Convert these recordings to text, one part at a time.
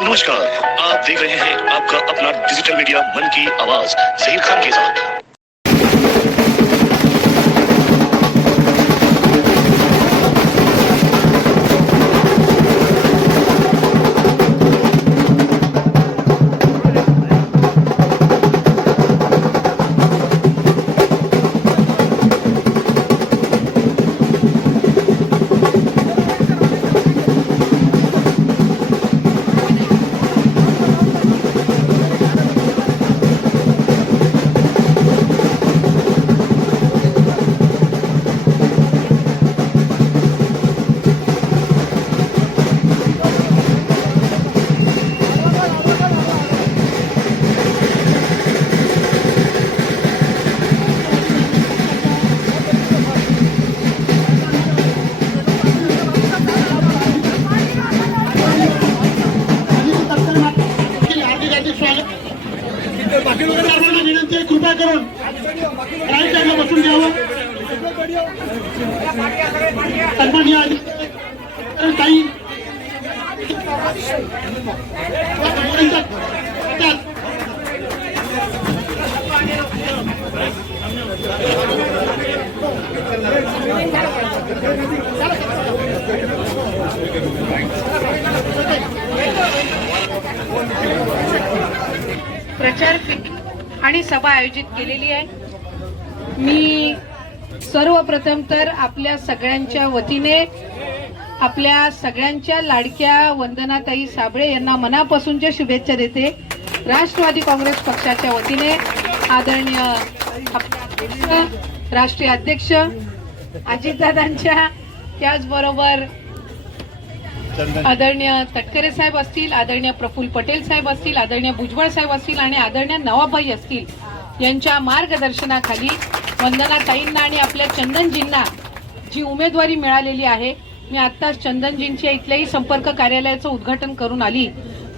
नमस्कार, आप देख रहे हैं आपका अपना डिजिटल मीडिया मन की आवाज जहीर खान के साथ। विनंती कृपा करून राईट साईडला बसून घ्यावं। सन्माननीय ताई प्रचार आणि सभा आयोजित केलेली आहे। मी सर्वप्रथम तर आपल्या सगळ्यांच्या वतीने आपल्या सगळ्यांच्या लाडक्या वंदनाताई साबळे यांना मनापासूनच्या शुभेच्छा देते। राष्ट्रवादी काँग्रेस पक्षाच्या वतीने आदरणीय राष्ट्रीय अध्यक्ष अजितदादांच्या, त्याचबरोबर आदरणीय तटकरे साहेब असतील, आदरणीय प्रफुल्ल पटेल साहेब असतील, आदरणीय भुजबळ साहेब असतील आणि आदरणीय नवाबभाई असतील यांच्या मार्गदर्शनाखाली वंदनाताईंना आणि आपल्या चंदनजींना जी उमेदवारी मिळालेली आहे, मी आत्ताच चंदनजींच्या इथल्याही संपर्क कार्यालयाचं उद्घाटन करून आली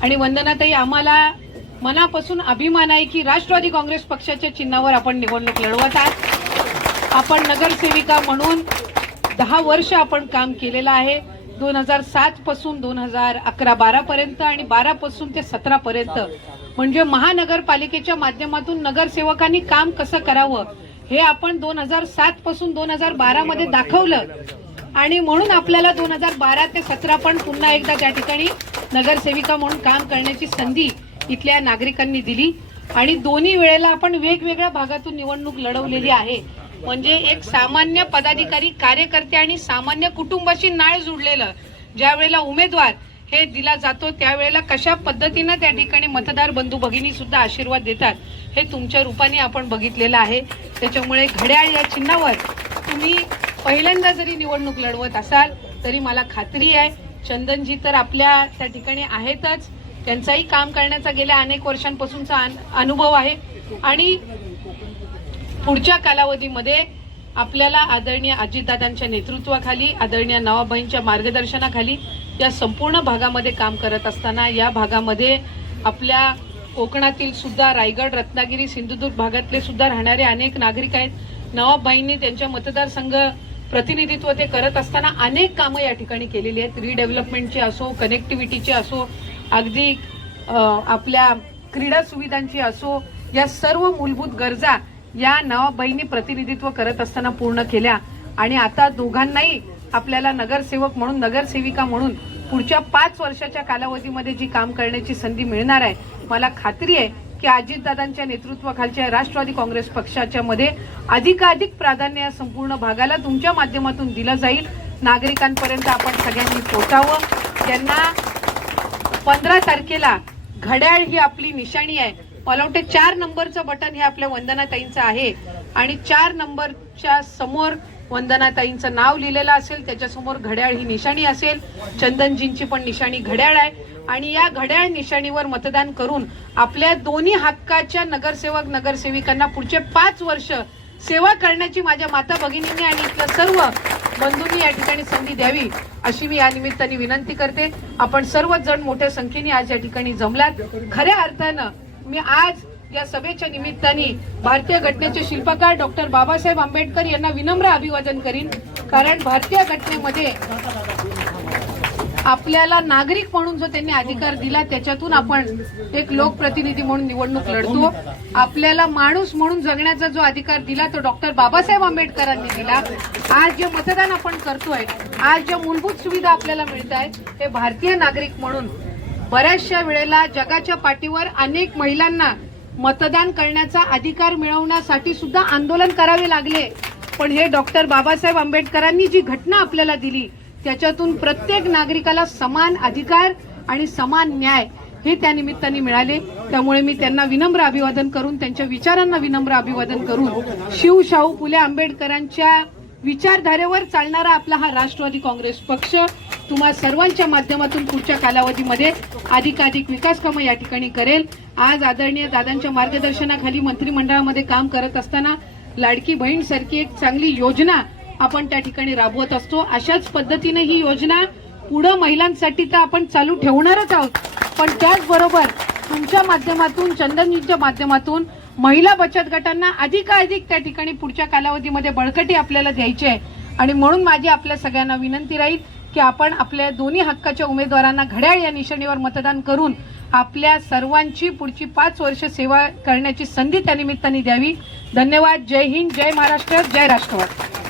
आणि वंदनाताई, आम्हाला मनापासून अभिमान आहे की राष्ट्रवादी काँग्रेस पक्षाच्या चिन्हावर आपण निवडणूक लढवत आहात। आपण नगरसेविका म्हणून 10 वर्ष आपण काम केलेलं आहे। 2007 पासून 2011-12 पर्यंत आणि 12 पासून ते 17 पर्यंत, म्हणजे महानगरपालिकेच्या माध्यमातून नगरसेवकांनी काम कसं करावं हे आपण 2007 पासून 2012 मध्ये दाखवलं आणि म्हणून आपल्याला 2012 ते 17 पण पुन्हा एकदा त्या ठिकाणी नगरसेविका म्हणून काम करण्याची संधी इथल्या नागरिकांनी दिली आणि दोन्ही वेळेला आपण वेगवेगळ्या भागातून निवडणूक लढवलेली आहे। म्हणजे एक सामान्य पदाधिकारी, कार्यकर्ते आणि सामान्य कुटुंबाशी नाळ जुडलेलं ज्या वेळेला उमेदवार हे दिला जातो त्यावेळेला कशा पद्धतीने त्या ठिकाणी मतदार बंधू भगिनी सुद्धा आशीर्वाद देतात हे तुमच्या रूपाने आपण बघितलेलं आहे। त्याच्यामुळे घड्याळ या चिन्हावर तुम्ही पहिल्यांदा जरी निवडणूक लढवत असाल तरी मला खात्री आहे चंदनजी तर आपल्या त्या ठिकाणी आहेतच, त्यांचाही काम करण्याचा गेल्या अनेक वर्षांपासूनचा अनुभव आहे आणि पुढच्या कालावधीमध्ये आपल्याला आदरणीय अजितदादांच्या नेतृत्वाखाली, आदरणीय नवाबभाईंच्या मार्गदर्शनाखाली या संपूर्ण भागामध्ये काम करत असताना या भागामध्ये आपल्या कोकणातील सुद्धा रायगड, रत्नागिरी, सिंधुदुर्ग भागातले सुद्धा राहणारे अनेक नागरिक आहेत। नवाबभाईंनी त्यांच्या मतदारसंघ प्रतिनिधित्व ते करत असताना अनेक कामं या ठिकाणी केलेली आहेत। रिडेव्हलपमेंटचे असो, कनेक्टिव्हिटीचे असो, अगदी आपल्या क्रीडा सुविधांची असो, या सर्व मूलभूत गरजा या नवाबभाईंनी प्रतिनिधित्व करत असताना पूर्ण केल्या आणि आता दोघांनाही आपल्याला नगरसेवक म्हणून, नगरसेविका म्हणून पुढच्या 5 वर्षाच्या कालावधीमध्ये जी काम करण्याची संधी मिळणार आहे, मला खात्री आहे की अजितदादांच्या नेतृत्वाखालच्या राष्ट्रवादी काँग्रेस पक्षाच्या मध्ये अधिकाधिक प्राधान्य संपूर्ण भागाला तुमच्या माध्यमातून दिलं जाईल। नागरिकांपर्यंत आपण सगळ्यांनी पोहोचावं। त्यांना 15 तारखेला घड्याळ ही आपली निशाणी आहे। मला वाटतं 4 नंबरचं बटन हे आपल्या वंदनाताईंचं आहे आणि 4 नंबरच्या समोर वंदनाताईंचं नाव लिहिलेलं असेल, त्याच्यासमोर घड्याळ ही निशाणी असेल। चंदनजींची पण निशाणी घड्याळ आहे आणि या घड्याळ निशाणीवर मतदान करून आपल्या दोन्ही हक्काच्या नगरसेवक नगरसेविकांना पुढचे 5 वर्ष सेवा करण्याची माझ्या माता भगिनींनी आणि इथल्या सर्व बंधूंनी या ठिकाणी संधी द्यावी अशी मी या निमित्ताने विनंती करते। आपण सर्वच जण मोठ्या संख्येने आज या ठिकाणी जमलात। खऱ्या अर्थानं मी आज या सभेच्या निमित्ताने भारतीय घटनेचे शिल्पकार डॉक्टर बाबासाहेब आंबेडकर यांना विनम्र अभिवादन करीन, कारण भारतीय घटनेमध्ये आपल्याला नागरिक म्हणून जो त्यांनी अधिकार दिला त्याच्यातून आपण एक लोकप्रतिनिधी म्हणून निवडणूक लढतो. आपल्याला माणूस म्हणून जगण्याचा जो अधिकार दिला तो डॉक्टर बाबासाहेब आंबेडकरांनी दिला. आज जे मतदान आपण करतोय, आज ज्या मूलभूत सुविधा आपल्याला मिळत आहेत, हे भारतीय नागरिक म्हणून बऱ्याचशा वेळेला जगाच्या पाठीवर अनेक महिलांना मतदान करण्याचा अधिकार मिळवण्यासाठी सुद्धा आंदोलन करावे लागले. पण हे डॉक्टर बाबासाहेब आंबेडकरांनी जी घटना आपल्याला दिली त्याच्यातून प्रत्येक नागरिकाला समान अधिकार आणि समान न्याय हे त्या निमित्ताने मिळाले. त्यामुळे मी त्यांना विनम्र अभिवादन करून, त्यांच्या विचारांना विनम्र अभिवादन करून, शिवशाहू फुले आंबेडकरांच्या विचारधारेवर चालणारा आपला हा राष्ट्रवादी काँग्रेस पक्ष तुम्हा सर्वांच्या माध्यमातून पुढच्या कालावधीमध्ये अधिकाधिक विकास कामं या ठिकाणी करेल. आज आदरणीय दादांच्या मार्गदर्शनाखाली मंत्रिमंडळामध्ये काम करत असताना लाडकी बहीण सारखी एक चांगली योजना आपण त्या ठिकाणी राबवत असतो. अशाच पद्धतीने ही योजना पुढे महिलांसाठी तर आपण चालू ठेवणारच आहोत, पण त्याचबरोबर तुमच्या माध्यमातून, चंदनजींच्या माध्यमातून महिला बचत गटांना अधिकाधिक त्या ठिकाणी पुढच्या कालावधीमध्ये बळकटी आपल्याला द्यायची आहे. आणि म्हणून माझी आपल्या सगळ्यांना विनंती राहील की आपण आपल्या दोन्ही हक्काच्या उमेदवारांना घड्याळ या निशाणीवर मतदान करून आपल्या सर्वांची पुढची 5 वर्ष सेवा करण्याची संधी त्या निमित्ताने द्यावी. धन्यवाद. जय हिंद, जय महाराष्ट्र, जय राष्ट्रवाद.